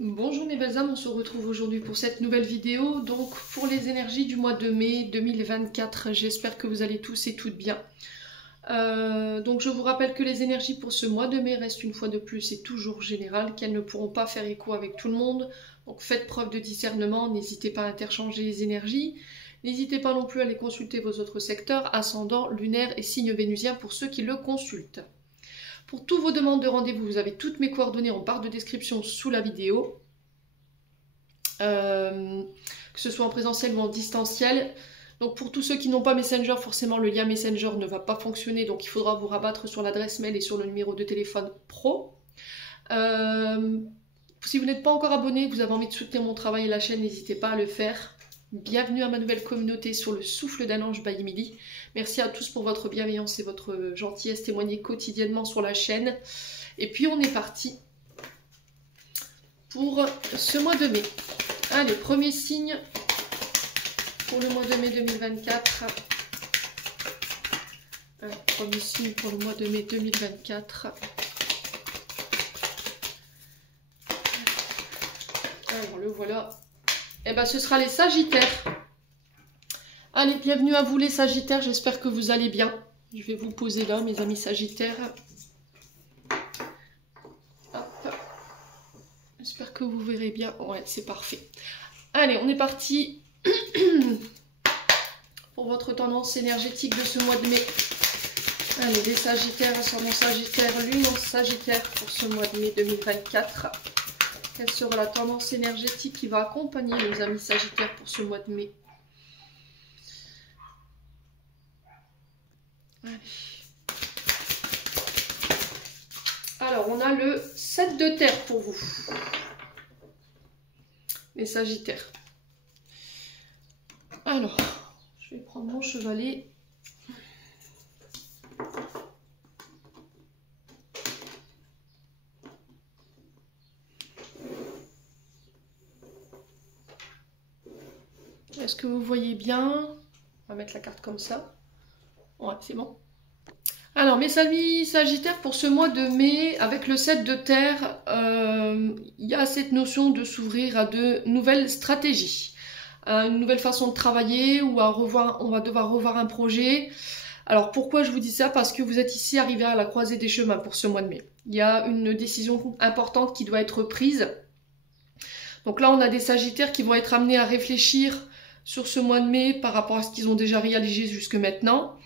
Bonjour mes belles âmes, on se retrouve aujourd'hui pour cette nouvelle vidéo, donc pour les énergies du mois de mai 2024, j'espère que vous allez tous et toutes bien. Donc je vous rappelle que les énergies pour ce mois de mai restent une fois de plus et toujours générales, qu'elles ne pourront pas faire écho avec tout le monde, donc faites preuve de discernement, n'hésitez pas à interchanger les énergies, n'hésitez pas non plus à aller consulter vos autres secteurs, ascendant, lunaire et signe vénusien pour ceux qui le consultent. Pour toutes vos demandes de rendez-vous, vous avez toutes mes coordonnées en barre de description sous la vidéo. Que ce soit en présentiel ou en distanciel. Donc pour tous ceux qui n'ont pas Messenger, forcément le lien Messenger ne va pas fonctionner, donc il faudra vous rabattre sur l'adresse mail et sur le numéro de téléphone pro. Si vous n'êtes pas encore abonné, vous avez envie de soutenir mon travail et la chaîne, n'hésitez pas à le faire. Bienvenue à ma nouvelle communauté sur le souffle d'un ange by Emily. Merci à tous pour votre bienveillance et votre gentillesse témoignée quotidiennement sur la chaîne. Et puis on est parti pour ce mois de mai. Allez, premier signe pour le mois de mai 2024. Premier signe pour le mois de mai 2024. Alors le voilà. Et bien ce sera les Sagittaires. Allez, bienvenue à vous les Sagittaires, j'espère que vous allez bien. Je vais vous poser là, mes amis Sagittaires. Hop. J'espère que vous verrez bien. Ouais, c'est parfait. Allez, on est parti pour votre tendance énergétique de ce mois de mai. Allez, les Sagittaires, ascendant Sagittaire, lune en Sagittaire pour ce mois de mai 2024. Quelle sera la tendance énergétique qui va accompagner nos amis Sagittaires pour ce mois de mai? Allez. Alors, on a le 7 de terre pour vous, les Sagittaires. Alors, je vais prendre mon chevalet. Est-ce que vous voyez bien? On va mettre la carte comme ça. Ouais, c'est bon. Alors, mes amis Sagittaires, pour ce mois de mai, avec le 7 de terre, il y a cette notion de s'ouvrir à de nouvelles stratégies, à une nouvelle façon de travailler, ou on va devoir revoir un projet. Alors, pourquoi je vous dis ça? Parce que vous êtes ici arrivé à la croisée des chemins pour ce mois de mai. Il y a une décision importante qui doit être prise. Donc là, on a des Sagittaires qui vont être amenés à réfléchir sur ce mois de mai par rapport à ce qu'ils ont déjà réalisé jusque maintenant.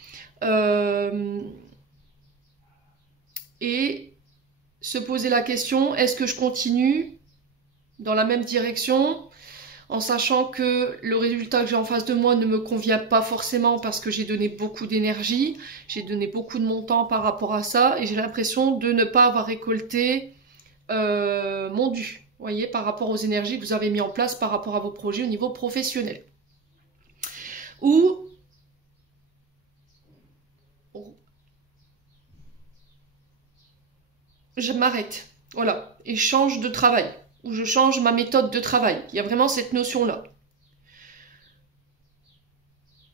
Et se poser la question, est-ce que je continue dans la même direction, en sachant que le résultat que j'ai en face de moi ne me convient pas forcément parce que j'ai donné beaucoup d'énergie, j'ai donné beaucoup de mon temps par rapport à ça, et j'ai l'impression de ne pas avoir récolté mon dû, vous voyez, par rapport aux énergies que vous avez mis en place par rapport à vos projets au niveau professionnel. Ou je m'arrête, voilà, et change de travail, ou je change ma méthode de travail. Il y a vraiment cette notion-là.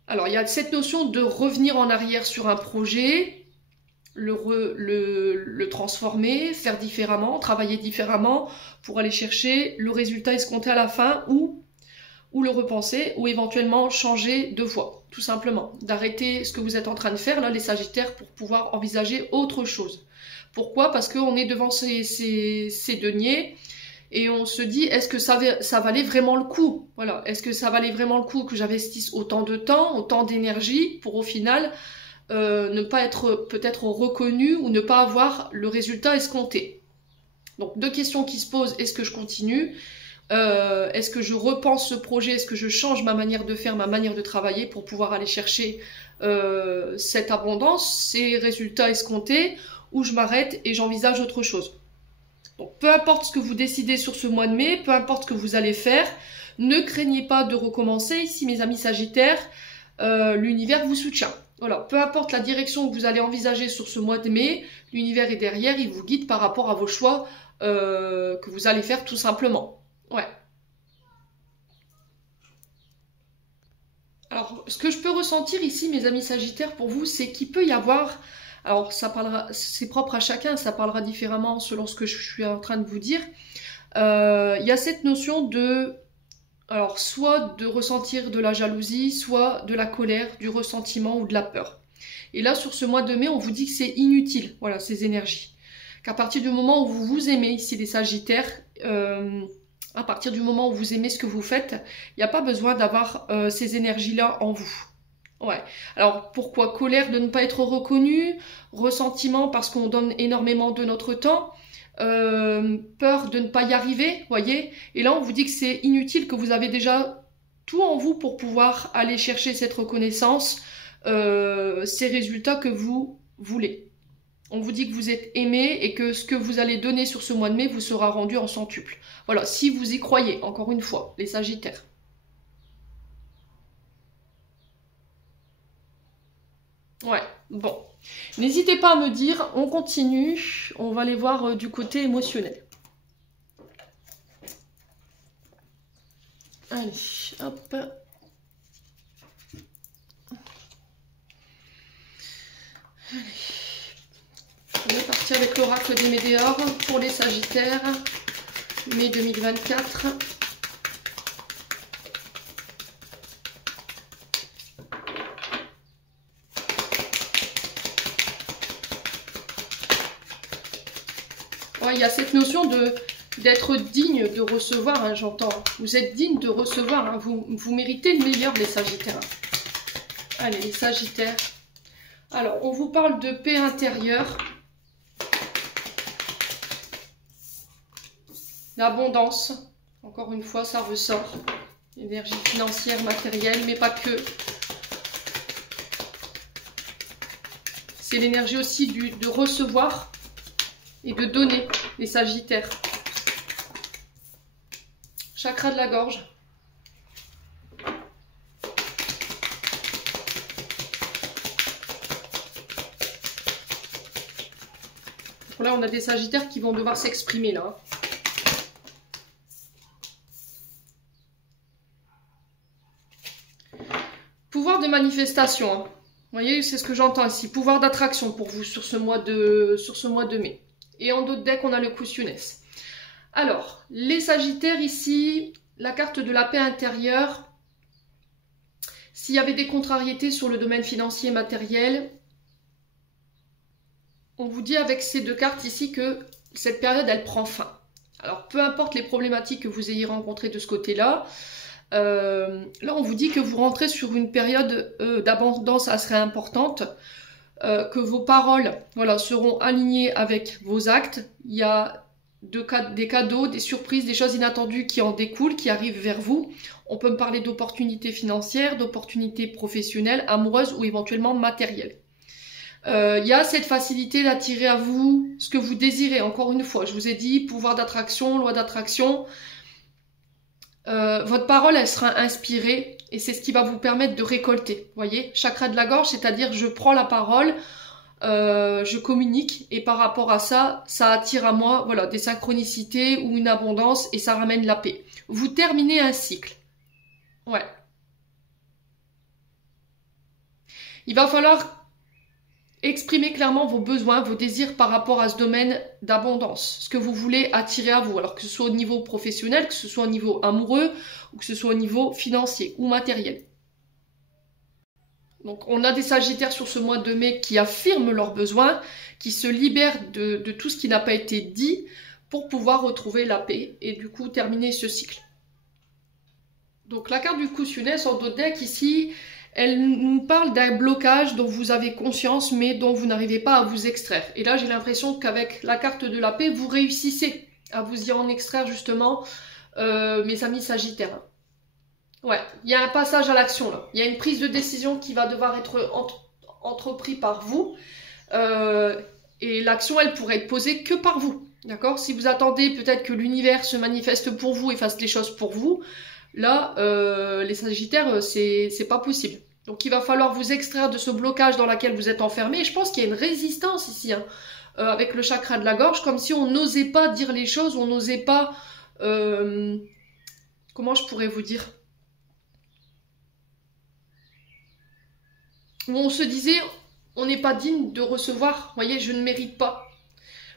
Alors, il y a cette notion de revenir en arrière sur un projet, le transformer, faire différemment, travailler différemment, pour aller chercher le résultat escompté à la fin, ou le repenser, ou éventuellement changer de voie, tout simplement. D'arrêter ce que vous êtes en train de faire, là, les Sagittaires, pour pouvoir envisager autre chose. Pourquoi? Parce qu'on est devant ces deniers et on se dit, est-ce que ça valait vraiment le coup? Voilà, est-ce que ça valait vraiment le coup que j'investisse autant de temps, autant d'énergie pour au final ne pas être peut-être reconnu ou ne pas avoir le résultat escompté? Donc deux questions qui se posent, est-ce que je continue? Est-ce que je repense ce projet? Est-ce que je change ma manière de faire, ma manière de travailler pour pouvoir aller chercher cette abondance, ces résultats escomptés, ou je m'arrête et j'envisage autre chose? Donc peu importe ce que vous décidez sur ce mois de mai, peu importe ce que vous allez faire, ne craignez pas de recommencer. Ici mes amis Sagittaires, l'univers vous soutient. Voilà, peu importe la direction que vous allez envisager sur ce mois de mai, l'univers est derrière, il vous guide par rapport à vos choix que vous allez faire tout simplement. Ouais. Alors, ce que je peux ressentir ici, mes amis Sagittaires, pour vous, c'est qu'il peut y avoir Alors, ça parlera, c'est propre à chacun, ça parlera différemment selon ce que je suis en train de vous dire. il y a cette notion de, alors soit de ressentir de la jalousie, soit de la colère, du ressentiment ou de la peur. Et là, sur ce mois de mai, on vous dit que c'est inutile, voilà, ces énergies. Qu'à partir du moment où vous vous aimez, ici les Sagittaires, à partir du moment où vous aimez ce que vous faites, il n'y a pas besoin d'avoir ces énergies-là en vous. Ouais. Alors pourquoi? Colère de ne pas être reconnu, ressentiment parce qu'on donne énormément de notre temps, peur de ne pas y arriver, voyez. Et là on vous dit que c'est inutile, que vous avez déjà tout en vous pour pouvoir aller chercher cette reconnaissance, ces résultats que vous voulez. On vous dit que vous êtes aimé et que ce que vous allez donner sur ce mois de mai vous sera rendu en centuple. Voilà, si vous y croyez, encore une fois, les Sagittaires. Ouais, bon. N'hésitez pas à me dire, on continue, on va aller voir du côté émotionnel. Allez, hop. Allez. On va partir avec l'oracle des Météores pour les Sagittaires, mai 2024. Ouais, il y a cette notion d'être digne de recevoir, hein, j'entends. Vous êtes digne de recevoir, hein, vous méritez le meilleur, les Sagittaires. Allez, les Sagittaires. Alors, on vous parle de paix intérieure, l'abondance. Encore une fois, ça ressort. Énergie financière, matérielle, mais pas que. C'est l'énergie aussi de recevoir et de donner, les Sagittaires. Chakra de la gorge. Donc là, on a des Sagittaires qui vont devoir s'exprimer là. Pouvoir de manifestation. Hein. Vous voyez, c'est ce que j'entends ici. Pouvoir d'attraction pour vous sur ce mois de mai. Et en d'autres decks, on a le Kusunes. Alors, les Sagittaires ici, la carte de la paix intérieure. S'il y avait des contrariétés sur le domaine financier et matériel, on vous dit avec ces deux cartes ici que cette période, elle prend fin. Alors, peu importe les problématiques que vous ayez rencontrées de ce côté-là, là, on vous dit que vous rentrez sur une période d'abondance assez importante, que vos paroles, voilà, seront alignées avec vos actes. Il y a des cadeaux, des surprises, des choses inattendues qui en découlent, qui arrivent vers vous. On peut me parler d'opportunités financières, d'opportunités professionnelles, amoureuses ou éventuellement matérielles. Il y a cette facilité d'attirer à vous ce que vous désirez. Encore une fois, je vous ai dit, pouvoir d'attraction, loi d'attraction. Votre parole, elle sera inspirée et c'est ce qui va vous permettre de récolter. Vous voyez, chakra de la gorge, c'est-à-dire je prends la parole, je communique et par rapport à ça, ça attire à moi, voilà, des synchronicités ou une abondance et ça ramène la paix. Vous terminez un cycle. Ouais. Il va falloir exprimer clairement vos besoins, vos désirs par rapport à ce domaine d'abondance, ce que vous voulez attirer à vous, alors que ce soit au niveau professionnel, que ce soit au niveau amoureux, ou que ce soit au niveau financier ou matériel. Donc on a des Sagittaires sur ce mois de mai qui affirment leurs besoins, qui se libèrent de tout ce qui n'a pas été dit pour pouvoir retrouver la paix et du coup terminer ce cycle. Donc la carte du Kusunes en dos de deck ici, elle nous parle d'un blocage dont vous avez conscience, mais dont vous n'arrivez pas à vous extraire. Et là, j'ai l'impression qu'avec la carte de la paix, vous réussissez à vous y en extraire, justement, mes amis Sagittaires. Ouais, il y a un passage à l'action, là. Il y a une prise de décision qui va devoir être entreprise par vous. Et l'action, elle pourrait être posée que par vous. D'accord? Si vous attendez peut-être que l'univers se manifeste pour vous et fasse les choses pour vous, là, les Sagittaires, c'est pas possible. Donc il va falloir vous extraire de ce blocage dans lequel vous êtes enfermé. Et je pense qu'il y a une résistance ici, hein, avec le chakra de la gorge, comme si on n'osait pas dire les choses, on n'osait pas... comment je pourrais vous dire? Où on se disait, on n'est pas digne de recevoir, vous voyez, je ne mérite pas.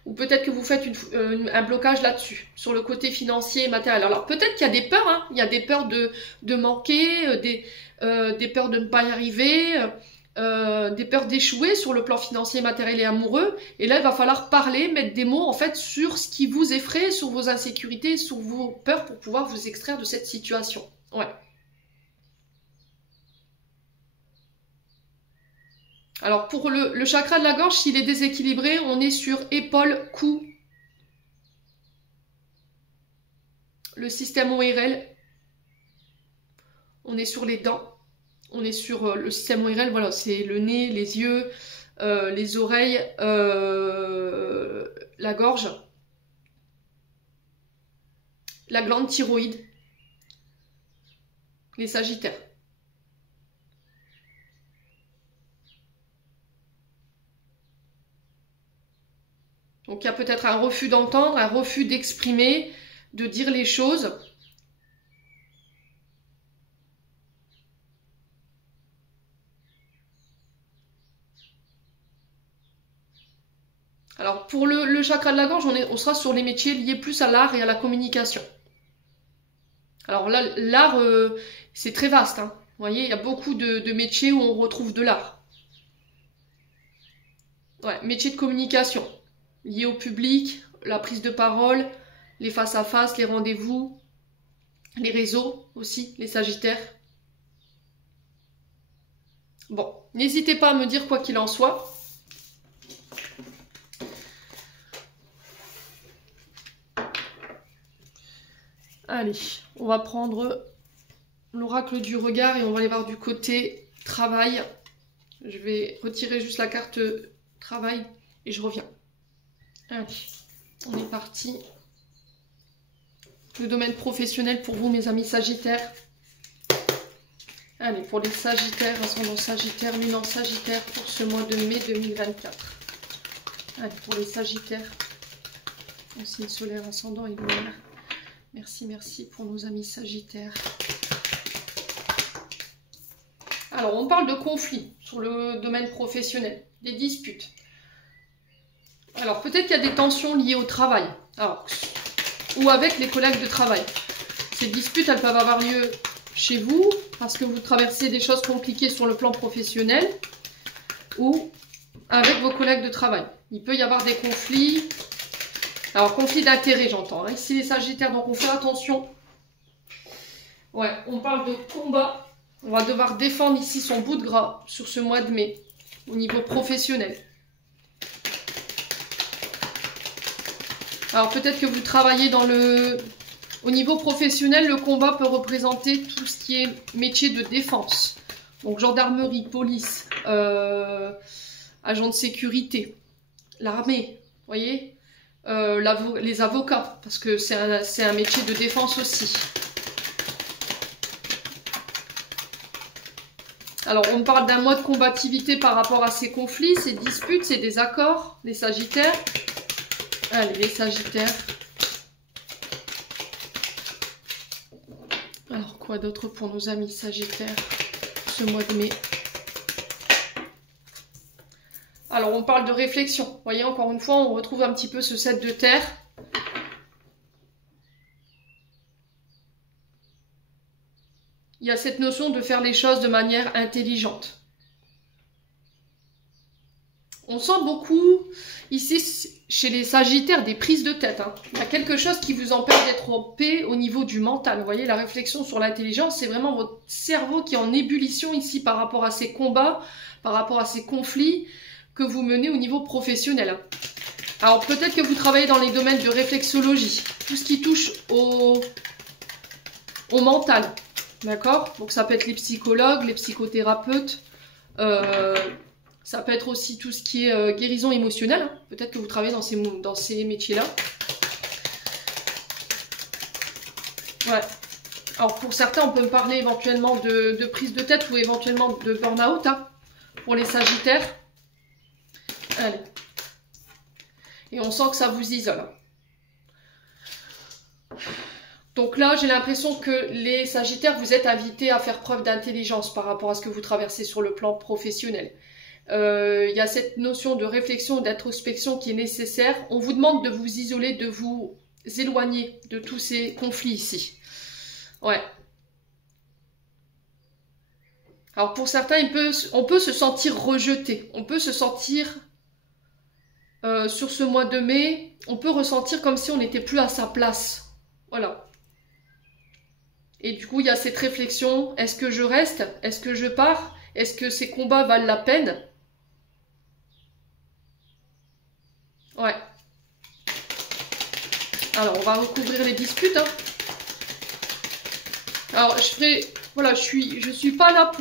ou peut-être que vous faites un blocage là-dessus, sur le côté financier et matériel. Alors peut-être qu'il y a des peurs, hein, il y a des peurs de manquer, des peurs de ne pas y arriver, des peurs d'échouer sur le plan financier, matériel et amoureux. Et là, il va falloir parler, mettre des mots en fait sur ce qui vous effraie, sur vos insécurités, sur vos peurs pour pouvoir vous extraire de cette situation. Ouais. Alors pour le chakra de la gorge, s'il est déséquilibré, on est sur épaule, cou, le système ORL, on est sur les dents, on est sur le système ORL, voilà, c'est le nez, les yeux, les oreilles, la gorge, la glande thyroïde, les sagittaires. Donc il y a peut-être un refus d'entendre, un refus d'exprimer, de dire les choses. Alors pour le chakra de la gorge, on sera sur les métiers liés plus à l'art et à la communication. Alors là, l'art, c'est très vaste, hein. Vous voyez, il y a beaucoup de métiers où on retrouve de l'art. Ouais, métier de communication, lié au public, la prise de parole, les face-à-face, les rendez-vous, les réseaux aussi, les sagittaires. Bon, n'hésitez pas à me dire quoi qu'il en soit. Allez, on va prendre l'oracle du regard et on va aller voir du côté travail. Je vais retirer juste la carte travail et je reviens. Allez, on est parti. Le domaine professionnel pour vous, mes amis sagittaires. Allez, pour les sagittaires, ascendant sagittaire, lune en sagittaire pour ce mois de mai 2024. Allez, pour les sagittaires, signe solaire, ascendant et lunaire. Merci, merci pour nos amis sagittaires. Alors, on parle de conflits sur le domaine professionnel, des disputes. Alors, peut-être qu'il y a des tensions liées au travail, alors, ou avec les collègues de travail. Ces disputes, elles peuvent avoir lieu chez vous, parce que vous traversez des choses compliquées sur le plan professionnel, ou avec vos collègues de travail. Il peut y avoir des conflits. Alors, conflit d'intérêt, j'entends. Hein. Ici, les sagittaires, donc on fait attention. Ouais, on parle de combat. On va devoir défendre ici son bout de gras sur ce mois de mai, au niveau professionnel. Alors, peut-être que vous travaillez dans le... Au niveau professionnel, le combat peut représenter tout ce qui est métier de défense. Donc, gendarmerie, police, agents de sécurité, l'armée, vous voyez, les avocats, parce que c'est un métier de défense aussi. Alors, on parle d'un mois de combativité par rapport à ces conflits, ces disputes, ces désaccords, les sagittaires. Allez, les sagittaires. Alors, quoi d'autre pour nos amis sagittaires ce mois de mai? Alors, on parle de réflexion. Vous voyez, encore une fois, on retrouve un petit peu ce 7 de terre. Il y a cette notion de faire les choses de manière intelligente. On sent beaucoup, ici, chez les sagittaires, des prises de tête. Hein. Il y a quelque chose qui vous empêche d'être en paix au niveau du mental. Vous voyez, la réflexion sur l'intelligence, c'est vraiment votre cerveau qui est en ébullition ici par rapport à ces combats, par rapport à ces conflits que vous menez au niveau professionnel. Alors peut-être que vous travaillez dans les domaines de réflexologie, tout ce qui touche au mental, d'accord? Donc ça peut être les psychologues, les psychothérapeutes, ça peut être aussi tout ce qui est guérison émotionnelle, hein. Peut-être que vous travaillez dans ces métiers-là. Ouais. Alors pour certains, on peut me parler éventuellement de prise de tête ou éventuellement de burn-out, hein, pour les sagittaires. Allez. Et on sent que ça vous isole. Donc là, j'ai l'impression que les sagittaires, vous êtes invités à faire preuve d'intelligence par rapport à ce que vous traversez sur le plan professionnel. Il y a cette notion de réflexion, d'introspection qui est nécessaire. On vous demande de vous isoler, de vous éloigner de tous ces conflits ici. Ouais. Alors pour certains, on peut se sentir rejeté. On peut se sentir, sur ce mois de mai, on peut ressentir comme si on n'était plus à sa place. Voilà. Et du coup, il y a cette réflexion. Est-ce que je reste? Est-ce que je pars? Est-ce que ces combats valent la peine? Ouais. Alors, on va recouvrir les disputes. Hein. Alors, je ferai... Voilà, je suis pas là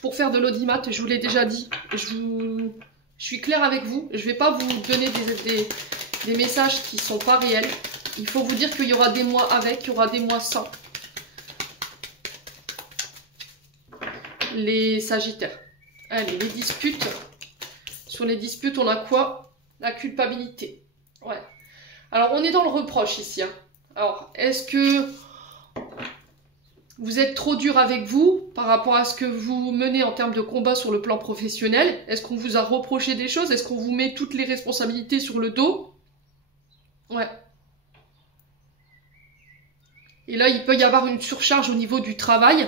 pour faire de l'audimat, je vous l'ai déjà dit. Je suis claire avec vous. Je vais pas vous donner des messages qui sont pas réels. Il faut vous dire qu'il y aura des mois avec, il y aura des mois sans. Les Sagittaires. Allez, les disputes. Sur les disputes, on a quoi? La culpabilité. Ouais. Alors, on est dans le reproche ici. Hein. Alors, est-ce que vous êtes trop dur avec vous par rapport à ce que vous menez en termes de combat sur le plan professionnel? Est-ce qu'on vous a reproché des choses? Est-ce qu'on vous met toutes les responsabilités sur le dos? Ouais. Et là, il peut y avoir une surcharge au niveau du travail.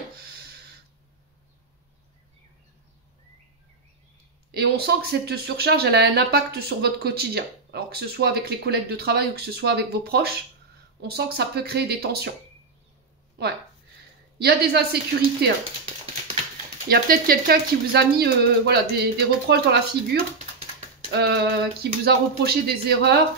Et on sent que cette surcharge, elle a un impact sur votre quotidien. Alors que ce soit avec les collègues de travail ou que ce soit avec vos proches, on sent que ça peut créer des tensions. Ouais. Il y a des insécurités. Hein. Il y a peut-être quelqu'un qui vous a mis voilà, des reproches dans la figure, qui vous a reproché des erreurs.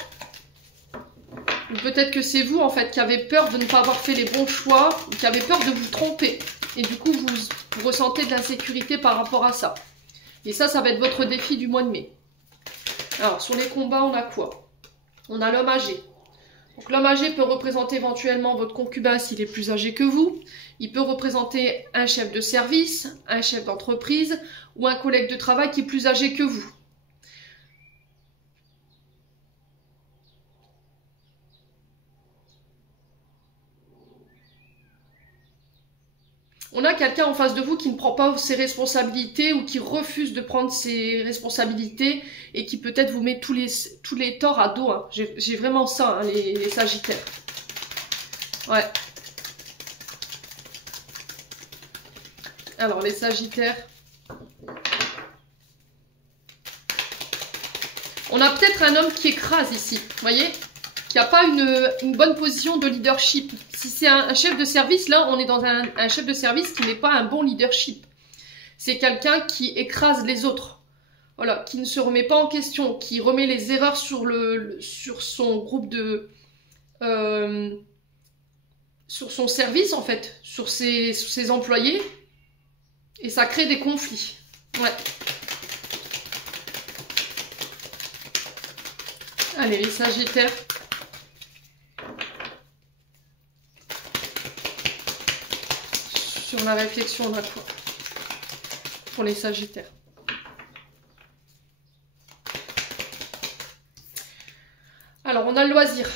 Ou peut-être que c'est vous, en fait, qui avez peur de ne pas avoir fait les bons choix, ou qui avez peur de vous tromper. Et du coup, vous ressentez de l'insécurité par rapport à ça. Et ça va être votre défi du mois de mai. Alors, sur les combats, on a quoi? On a l'homme âgé. Donc, l'homme âgé peut représenter éventuellement votre concubin s'il est plus âgé que vous. Il peut représenter un chef de service, un chef d'entreprise ou un collègue de travail qui est plus âgé que vous. On a quelqu'un en face de vous qui ne prend pas ses responsabilités ou qui refuse de prendre ses responsabilités et qui peut-être vous met tous les torts à dos. Hein. J'ai vraiment ça, hein, les Sagittaires. Ouais. Alors, les Sagittaires. On a peut-être un homme qui écrase ici, vous voyez, qui n'a pas une bonne position de leadership. Si c'est un chef de service, là, on est dans un chef de service qui n'est pas un bon leadership. C'est quelqu'un qui écrase les autres. Voilà, qui ne se remet pas en question, qui remet les erreurs sur son groupe de... sur son service, en fait, sur ses employés. Et ça crée des conflits. Ouais. Allez, les Sagittaires. Sur la réflexion, on a quoi pour les Sagittaires? Alors, on a le loisir.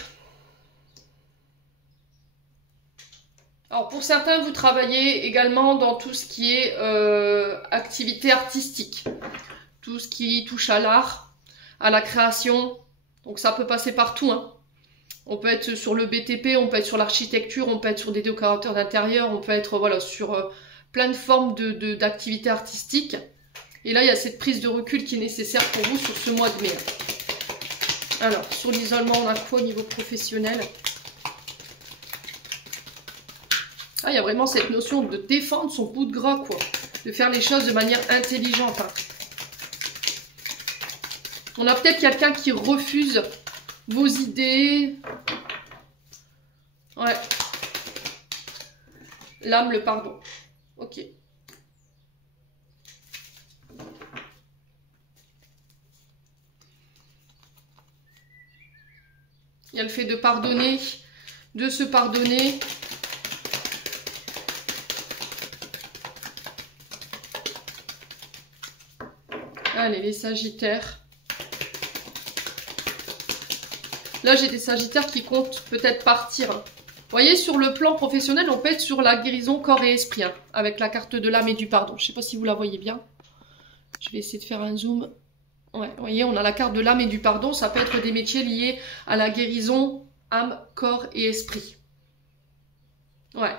Alors, pour certains, vous travaillez également dans tout ce qui est activité artistique. Tout ce qui touche à l'art, à la création. Donc, ça peut passer partout, hein. On peut être sur le BTP, on peut être sur l'architecture, on peut être sur des décorateurs d'intérieur, on peut être voilà, sur plein de formes d'activités artistiques. Et là, il y a cette prise de recul qui est nécessaire pour vous sur ce mois de mai. Alors, sur l'isolement, on a quoi au niveau professionnel? Ah, il y a vraiment cette notion de défendre son bout de gras, quoi. De faire les choses de manière intelligente. Hein. On a peut-être quelqu'un qui refuse vos idées. Ouais. L'âme, le pardon. Ok. Il y a le fait de pardonner, de se pardonner. Allez, les Sagittaires. Là, j'ai des Sagittaires qui comptent peut-être partir. voyez, sur le plan professionnel, on peut être sur la guérison corps et esprit, hein, avec la carte de l'âme et du pardon. Je ne sais pas si vous la voyez bien. Je vais essayer de faire un zoom. Ouais, vous voyez, on a la carte de l'âme et du pardon. Ça peut être des métiers liés à la guérison, âme, corps et esprit. Ouais.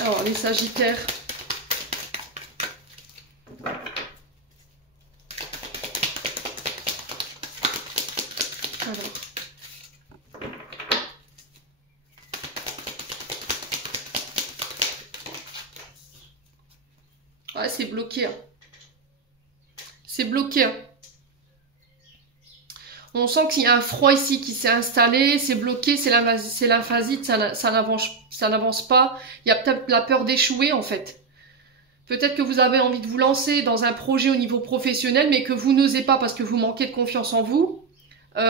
Alors, les Sagittaires. Alors. Ouais, c'est bloqué. Hein. C'est bloqué. Hein. On sent qu'il y a un froid ici qui s'est installé, c'est bloqué, c'est lymphasite, ça n'avance pas. Il y a peut-être la peur d'échouer en fait. Peut-être que vous avez envie de vous lancer dans un projet au niveau professionnel, mais que vous n'osez pas parce que vous manquez de confiance en vous. Vous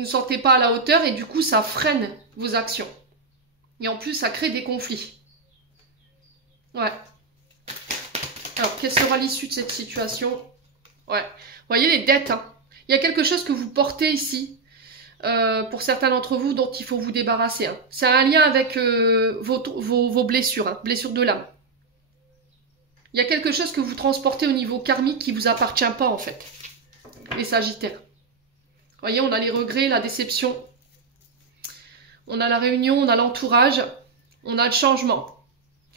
ne sentez pas à la hauteur et du coup ça freine vos actions. Et en plus ça crée des conflits. Ouais. Alors, quelle sera l'issue de cette situation? Ouais. Vous voyez les dettes, hein. Il y a quelque chose que vous portez ici, pour certains d'entre vous, dont il faut vous débarrasser. Hein. C'est un lien avec vos blessures, hein, blessures de l'âme. Il y a quelque chose que vous transportez au niveau karmique qui ne vous appartient pas, en fait. Les Sagittaires. Vous voyez, on a les regrets, la déception. On a la réunion, on a l'entourage, on a le changement.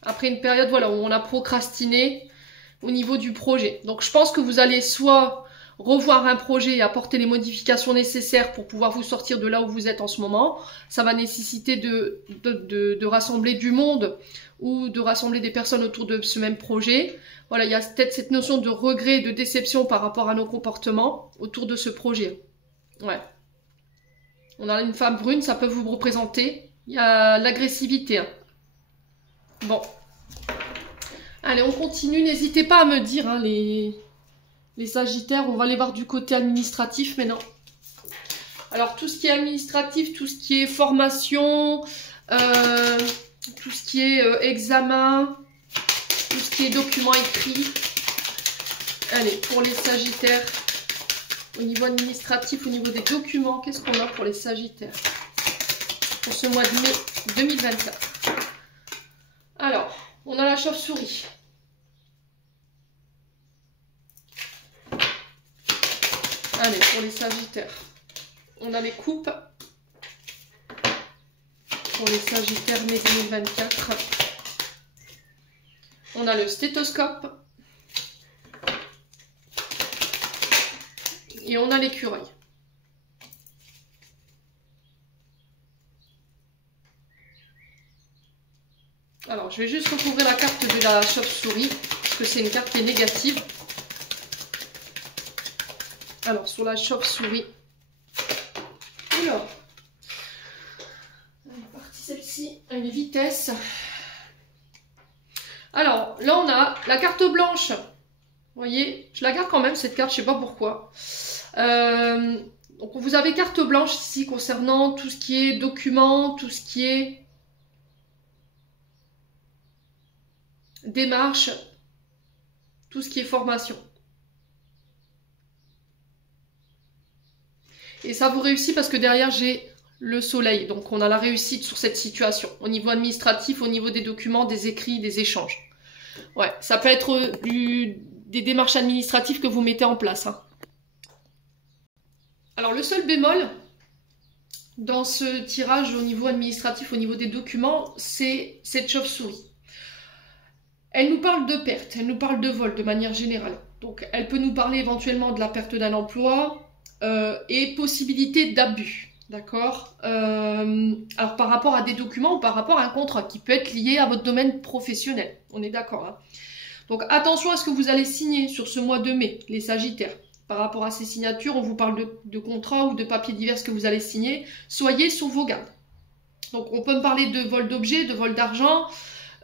Après une période, voilà, où on a procrastiné au niveau du projet. Donc, je pense que vous allez soit revoir un projet et apporter les modifications nécessaires pour pouvoir vous sortir de là où vous êtes en ce moment. Ça va nécessiter de rassembler du monde ou de rassembler des personnes autour de ce même projet. Voilà, il y a peut-être cette notion de regret et de déception par rapport à nos comportements autour de ce projet. Ouais. On a une femme brune, ça peut vous représenter. Il y a l'agressivité. Hein. Bon. Allez, on continue. N'hésitez pas à me dire, hein, les Sagittaires, on va aller voir du côté administratif maintenant. Alors, tout ce qui est administratif, tout ce qui est formation, tout ce qui est examen, tout ce qui est documents écrits. Allez, pour les Sagittaires, au niveau administratif, au niveau des documents, qu'est-ce qu'on a pour les Sagittaires pour ce mois de mai 2024? Alors, on a la chauve-souris. Allez, pour les Sagittaires, on a les coupes. Pour les Sagittaires mai 2024, on a le stéthoscope. Et on a l'écureuil. Alors, je vais juste recouvrir la carte de la chauve-souris, parce que c'est une carte qui est négative. Alors, sur la chauve-souris. Alors, elle est partie celle-ci à une vitesse. Alors, là, on a la carte blanche. Vous voyez, je la garde quand même, cette carte, je ne sais pas pourquoi. Donc, vous avez carte blanche ici concernant tout ce qui est documents, tout ce qui est démarche, tout ce qui est formation. Et ça vous réussit parce que derrière j'ai le soleil. Donc on a la réussite sur cette situation. Au niveau administratif, au niveau des documents, des écrits, des échanges. Ouais, ça peut être des démarches administratives que vous mettez en place. Hein. Alors le seul bémol dans ce tirage au niveau administratif, au niveau des documents, c'est cette chauve-souris. Elle nous parle de perte, elle nous parle de vol de manière générale. Donc elle peut nous parler éventuellement de la perte d'un emploi et possibilité d'abus. D'accord alors par rapport à des documents ou par rapport à un contrat qui peut être lié à votre domaine professionnel. On est d'accord. Hein. Donc attention à ce que vous allez signer sur ce mois de mai, les Sagittaires. Par rapport à ces signatures, on vous parle de contrats ou de papiers divers que vous allez signer. Soyez sur vos gardes. Donc on peut me parler de vol d'objets, de vol d'argent,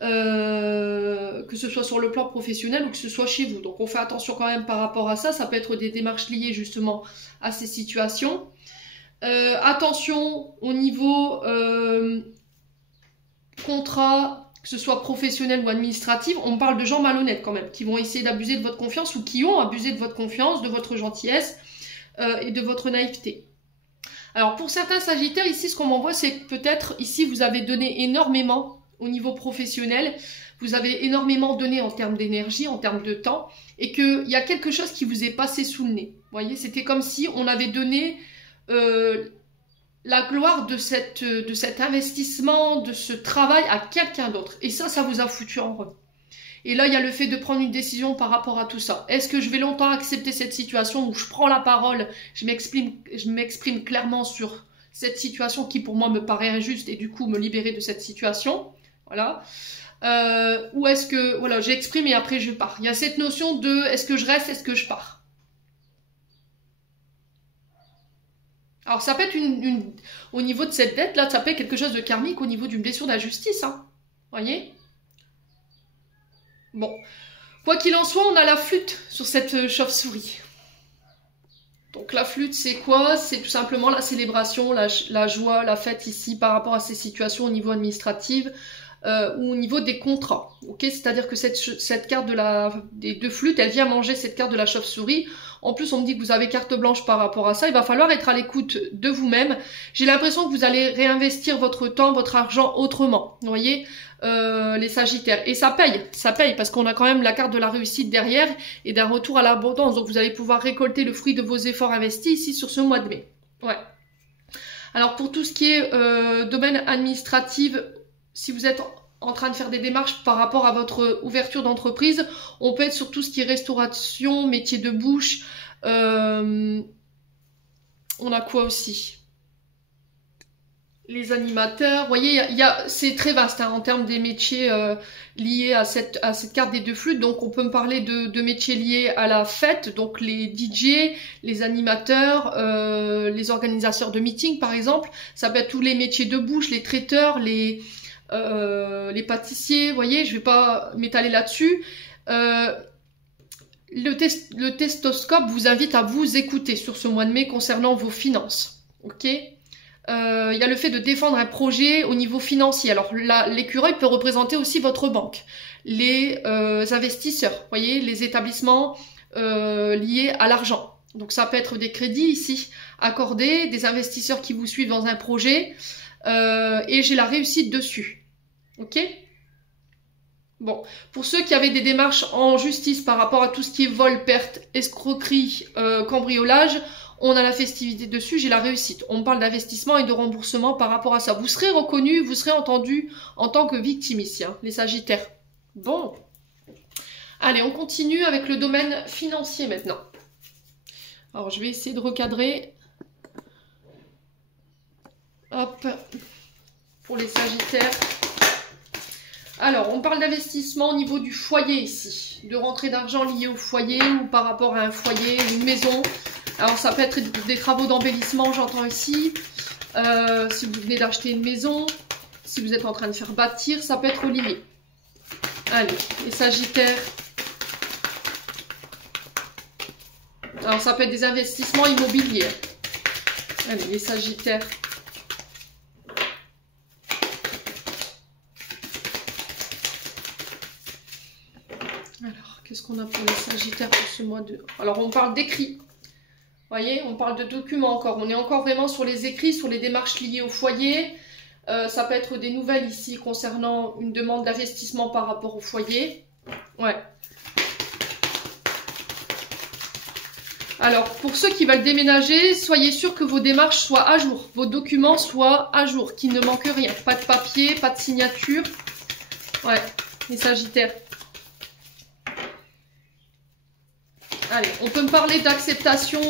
que ce soit sur le plan professionnel ou que ce soit chez vous. Donc on fait attention quand même par rapport à ça. Ça peut être des démarches liées justement à ces situations. Attention au niveau contrat, que ce soit professionnel ou administratif, on parle de gens malhonnêtes quand même, qui vont essayer d'abuser de votre confiance ou qui ont abusé de votre confiance, de votre gentillesse et de votre naïveté. Alors pour certains Sagittaires, ici ce qu'on m'envoie, c'est que peut-être ici vous avez donné énormément au niveau professionnel, vous avez énormément donné en termes d'énergie, en termes de temps, et qu'il y a quelque chose qui vous est passé sous le nez. Vous voyez, c'était comme si on avait donné la gloire de cet investissement, de ce travail à quelqu'un d'autre. Et ça vous a foutu en revers. Et là, il y a le fait de prendre une décision par rapport à tout ça. Est-ce que je vais longtemps accepter cette situation où je prends la parole, je m'exprime clairement sur cette situation qui pour moi me paraît injuste et du coup me libérer de cette situation, voilà. Ou est-ce que, voilà, j'exprime et après je pars. Il y a cette notion de est-ce que je reste, est-ce que je pars. Alors ça peut être au niveau de cette dette là, ça peut être quelque chose de karmique au niveau d'une blessure d'injustice, hein. Voyez? Bon, quoi qu'il en soit, on a la flûte sur cette chauve-souris. Donc la flûte, c'est quoi? C'est tout simplement la célébration, la joie, la fête ici par rapport à ces situations au niveau administratif ou au niveau des contrats. Ok, c'est-à-dire que cette carte des deux flûtes, elle vient manger cette carte de la chauve-souris. En plus, on me dit que vous avez carte blanche par rapport à ça. Il va falloir être à l'écoute de vous-même. J'ai l'impression que vous allez réinvestir votre temps, votre argent autrement. Vous voyez, les Sagittaires. Et ça paye parce qu'on a quand même la carte de la réussite derrière et d'un retour à l'abondance. Donc vous allez pouvoir récolter le fruit de vos efforts investis ici sur ce mois de mai. Ouais. Alors pour tout ce qui est domaine administratif, si vous êtes en train de faire des démarches par rapport à votre ouverture d'entreprise, on peut être sur tout ce qui est restauration, métier de bouche. On a quoi aussi? Les animateurs, vous voyez, c'est très vaste hein, en termes des métiers liés à cette carte des deux flûtes. Donc on peut me parler de métiers liés à la fête, donc les DJ, les animateurs, les organisateurs de meetings par exemple. Ça peut être tous les métiers de bouche, les traiteurs, les pâtissiers, vous voyez, je vais pas m'étaler là-dessus. Le testoscope vous invite à vous écouter sur ce mois de mai concernant vos finances, ok? Il y a le fait de défendre un projet au niveau financier. Alors l'écureuil peut représenter aussi votre banque, les investisseurs, vous voyez, les établissements liés à l'argent. Donc ça peut être des crédits ici accordés, des investisseurs qui vous suivent dans un projet, et j'ai la réussite dessus. Ok? Bon, pour ceux qui avaient des démarches en justice par rapport à tout ce qui est vol, perte, escroquerie, cambriolage, on a la festivité dessus, j'ai la réussite. On parle d'investissement et de remboursement par rapport à ça. Vous serez reconnu, vous serez entendu en tant que victime ici, hein, les Sagittaires. Bon. Allez, on continue avec le domaine financier maintenant. Alors, je vais essayer de recadrer. Hop. Pour les Sagittaires. Alors, on parle d'investissement au niveau du foyer ici. De rentrée d'argent liée au foyer ou par rapport à un foyer, une maison. Alors ça peut être des travaux d'embellissement, j'entends ici. Si vous venez d'acheter une maison, si vous êtes en train de faire bâtir, ça peut être lié. Allez, les Sagittaires. Alors ça peut être des investissements immobiliers. Allez, les Sagittaires. Alors, qu'est-ce qu'on a pour les Sagittaires pour ce mois de... Alors on parle d'écrit. Vous voyez, on parle de documents encore. On est encore vraiment sur les écrits, sur les démarches liées au foyer. Ça peut être des nouvelles ici concernant une demande d'investissement par rapport au foyer. Ouais. Alors, pour ceux qui veulent déménager, soyez sûr que vos démarches soient à jour. Vos documents soient à jour, qu'il ne manque rien. Pas de papier, pas de signature. Ouais, les Sagittaires. Allez, on peut me parler d'acceptation,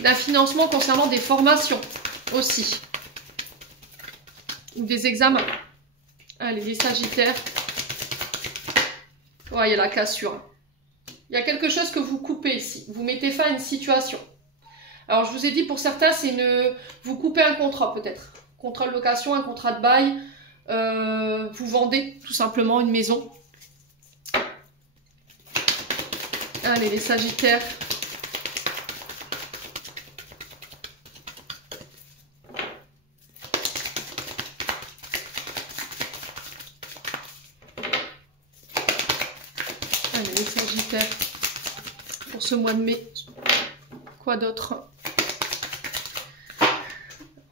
d'un financement concernant des formations aussi. Ou des examens. Allez, les Sagittaires. Ouais, il y a la cassure. Il y a quelque chose que vous coupez ici. Vous mettez fin à une situation. Alors, je vous ai dit, pour certains, c'est vous coupez un contrat peut-être. Contrat de location, un contrat de bail. Vous vendez tout simplement une maison. Allez, les Sagittaires. Allez, les Sagittaires. Pour ce mois de mai. Quoi d'autre?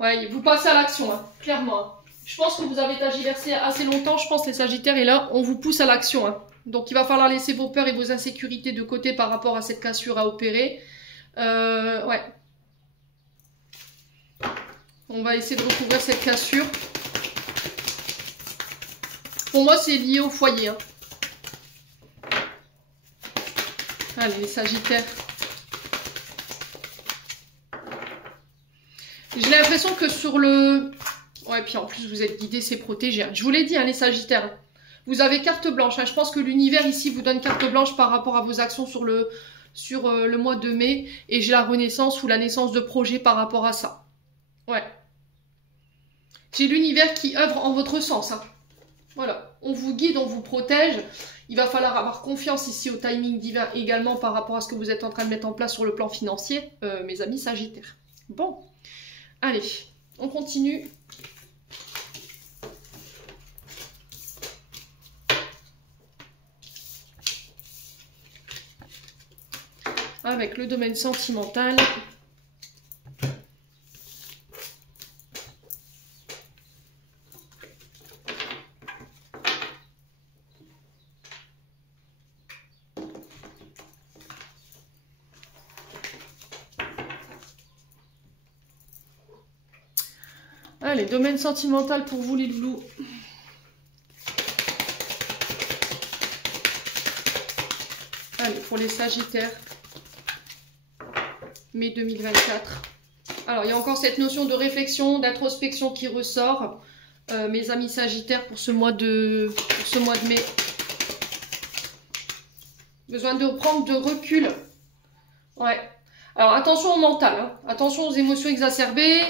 Ouais, vous passez à l'action, hein, clairement. Hein. Je pense que vous avez tergiversé assez longtemps, je pense, les Sagittaires, et là, on vous pousse à l'action. Hein. Donc, il va falloir laisser vos peurs et vos insécurités de côté par rapport à cette cassure à opérer. Ouais. On va essayer de recouvrir cette cassure. Pour moi, c'est lié au foyer. Hein. Allez, les Sagittaires. J'ai l'impression que sur le... Ouais, puis en plus, vous êtes guidés, c'est protégé. Hein. Je vous l'ai dit, hein, les Sagittaires. Vous avez carte blanche. Hein. Je pense que l'univers, ici, vous donne carte blanche par rapport à vos actions sur le mois de mai. Et j'ai la renaissance ou la naissance de projets par rapport à ça. Ouais. J'ai l'univers qui œuvre en votre sens. Hein. Voilà. On vous guide, on vous protège. Il va falloir avoir confiance ici au timing divin également par rapport à ce que vous êtes en train de mettre en place sur le plan financier, mes amis Sagittaires. Bon. Allez, on continue. Avec le domaine sentimental. Allez, domaine sentimental pour vous les loulous. Allez, pour les Sagittaires. Mai 2024. Alors, il y a encore cette notion de réflexion, d'introspection qui ressort. Mes amis Sagittaires pour ce mois de mai. Besoin de prendre de recul. Ouais. Alors, attention au mental. Hein. Attention aux émotions exacerbées.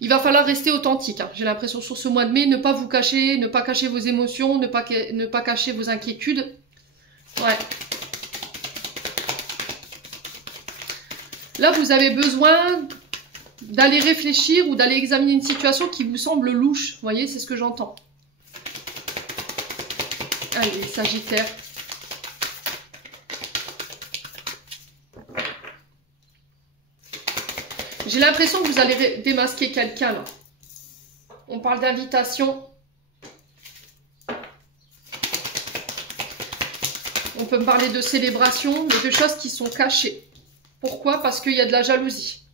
Il va falloir rester authentique. Hein. J'ai l'impression sur ce mois de mai, ne pas vous cacher, ne pas cacher vos émotions, ne pas cacher vos inquiétudes. Ouais. Là, vous avez besoin d'aller réfléchir ou d'aller examiner une situation qui vous semble louche. Vous voyez, c'est ce que j'entends. Allez, Sagittaire. J'ai l'impression que vous allez démasquer quelqu'un, là. On parle d'invitation. On peut me parler de célébration, mais de choses qui sont cachées. Pourquoi? Parce qu'il y a de la jalousie.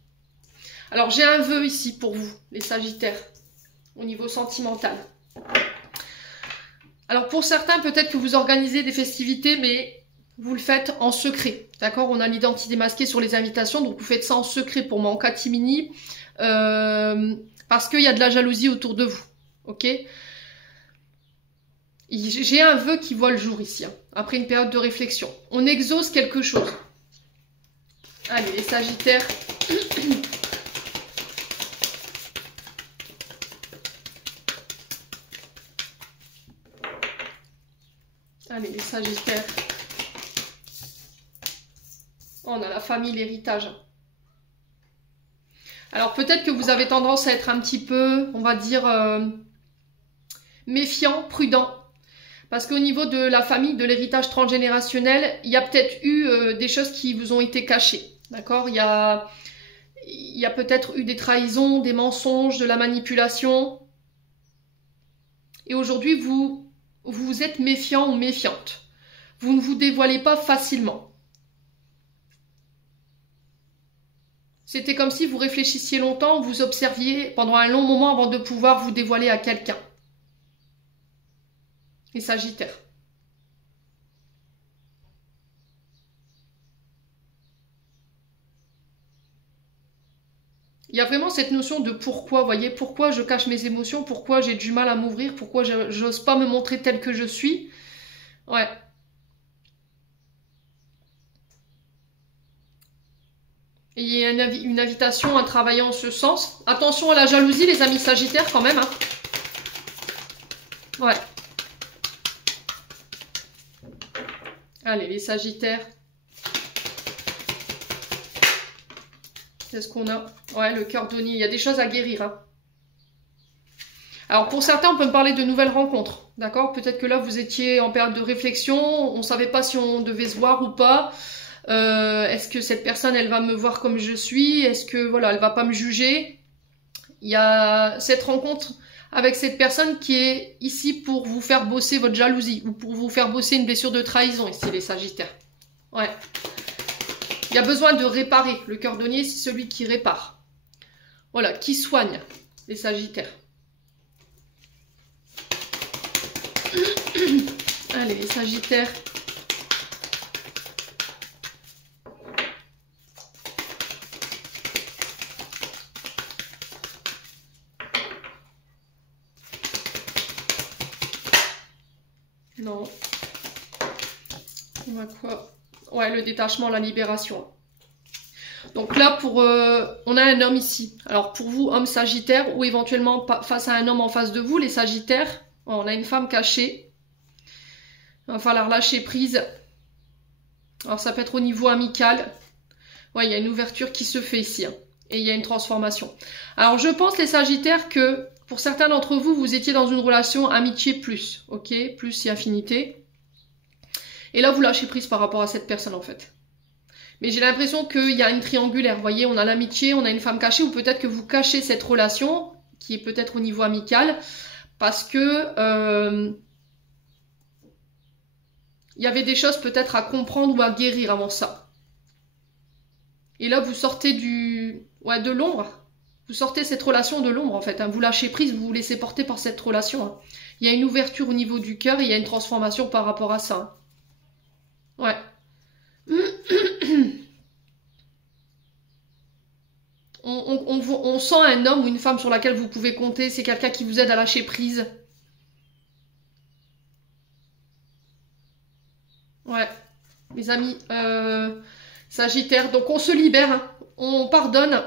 Alors, j'ai un vœu ici pour vous, les Sagittaires, au niveau sentimental. Alors, pour certains, peut-être que vous organisez des festivités, mais vous le faites en secret. D'accord? On a l'identité masquée sur les invitations, donc vous faites ça en secret pour moi, en catimini, parce qu'il y a de la jalousie autour de vous. Ok? J'ai un vœu qui voit le jour ici, hein, après une période de réflexion. On exauce quelque chose. Allez, les Sagittaires. Allez, les Sagittaires. Oh, on a la famille, l'héritage. Alors, peut-être que vous avez tendance à être un petit peu, on va dire, méfiant, prudent. Parce qu'au niveau de la famille, de l'héritage transgénérationnel, il y a peut-être eu des choses qui vous ont été cachées. D'accord? Il y a peut-être eu des trahisons, des mensonges, de la manipulation. Et aujourd'hui, vous êtes méfiant ou méfiante. Vous ne vous dévoilez pas facilement. C'était comme si vous réfléchissiez longtemps, vous observiez pendant un long moment avant de pouvoir vous dévoiler à quelqu'un. Les Sagittaires. Il y a vraiment cette notion de pourquoi, vous voyez, pourquoi je cache mes émotions, pourquoi j'ai du mal à m'ouvrir, pourquoi je n'ose pas me montrer tel que je suis. Ouais. Et il y a une invitation à travailler en ce sens. Attention à la jalousie, les amis Sagittaires, quand même. Hein. Ouais. Allez, les Sagittaires. Qu'est-ce qu'on a? Ouais, le cœur donné. Il y a des choses à guérir. Hein. Alors, pour certains, on peut me parler de nouvelles rencontres. D'accord? Peut-être que là, vous étiez en période de réflexion. On ne savait pas si on devait se voir ou pas. Est-ce que cette personne, elle va me voir comme je suis? Est-ce que, voilà, elle va pas me juger? Il y a cette rencontre avec cette personne qui est ici pour vous faire bosser votre jalousie ou pour vous faire bosser une blessure de trahison ici, les Sagittaires. Ouais. Il y a besoin de réparer. Le cordonnier, c'est celui qui répare. Voilà, qui soigne, les Sagittaires. Allez, les Sagittaires. Non. On va quoi? Ouais, le détachement, la libération. Donc là, on a un homme ici. Alors pour vous, homme Sagittaire, ou éventuellement face à un homme en face de vous, les Sagittaires, on a une femme cachée. Il va falloir lâcher prise. Alors ça peut être au niveau amical. Ouais, il y a une ouverture qui se fait ici. Hein. Et il y a une transformation. Alors je pense, les Sagittaires, que pour certains d'entre vous, vous étiez dans une relation amitié plus. Ok, plus et affinité. Et là, vous lâchez prise par rapport à cette personne, en fait. Mais j'ai l'impression qu'il y a une triangulaire. Vous voyez, on a l'amitié, on a une femme cachée, ou peut-être que vous cachez cette relation, qui est peut-être au niveau amical, parce que il y avait des choses peut-être à comprendre ou à guérir avant ça. Et là, vous sortez de l'ombre. Vous sortez cette relation de l'ombre, en fait. Hein. Vous lâchez prise, vous vous laissez porter par cette relation. Hein. Il y a une ouverture au niveau du cœur et il y a une transformation par rapport à ça. Hein. Ouais. On sent un homme ou une femme sur laquelle vous pouvez compter. C'est quelqu'un qui vous aide à lâcher prise. Ouais, mes amis Sagittaires. Donc on se libère, hein. On pardonne,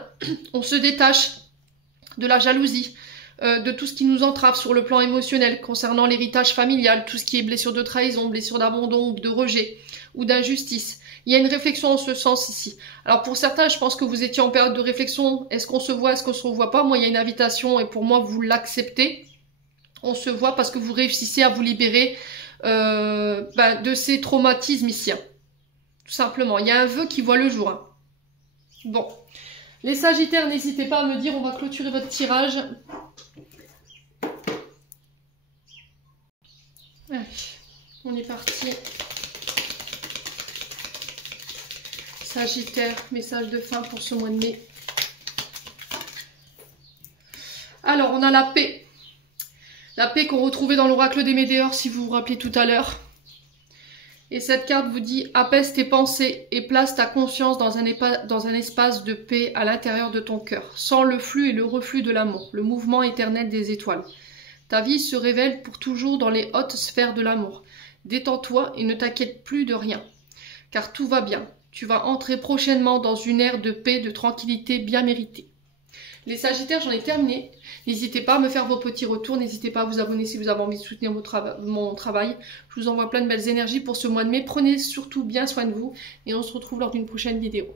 on se détache de la jalousie, de tout ce qui nous entrave sur le plan émotionnel concernant l'héritage familial, tout ce qui est blessure de trahison, blessure d'abandon, de rejet ou d'injustice. Il y a une réflexion en ce sens ici. Alors pour certains, je pense que vous étiez en période de réflexion. Est-ce qu'on se voit, est-ce qu'on se revoit pas? Moi, il y a une invitation et pour moi, vous l'acceptez. On se voit parce que vous réussissez à vous libérer de ces traumatismes ici. Hein. Tout simplement. Il y a un vœu qui voit le jour. Hein. Bon. Les Sagittaires, n'hésitez pas à me dire, on va clôturer votre tirage. Allez, on est parti. Sagittaire, message de fin pour ce mois de mai. Alors, on a la paix. La paix qu'on retrouvait dans l'oracle des Médéors, si vous vous rappelez tout à l'heure. Et cette carte vous dit « Apaise tes pensées et place ta conscience dans un espace de paix à l'intérieur de ton cœur, sans le flux et le reflux de l'amour, le mouvement éternel des étoiles. Ta vie se révèle pour toujours dans les hautes sphères de l'amour. Détends-toi et ne t'inquiète plus de rien, car tout va bien. Tu vas entrer prochainement dans une ère de paix, de tranquillité bien méritée. » Les Sagittaires, j'en ai terminé. N'hésitez pas à me faire vos petits retours. N'hésitez pas à vous abonner si vous avez envie de soutenir mon travail. Je vous envoie plein de belles énergies pour ce mois de mai. Prenez surtout bien soin de vous et on se retrouve lors d'une prochaine vidéo.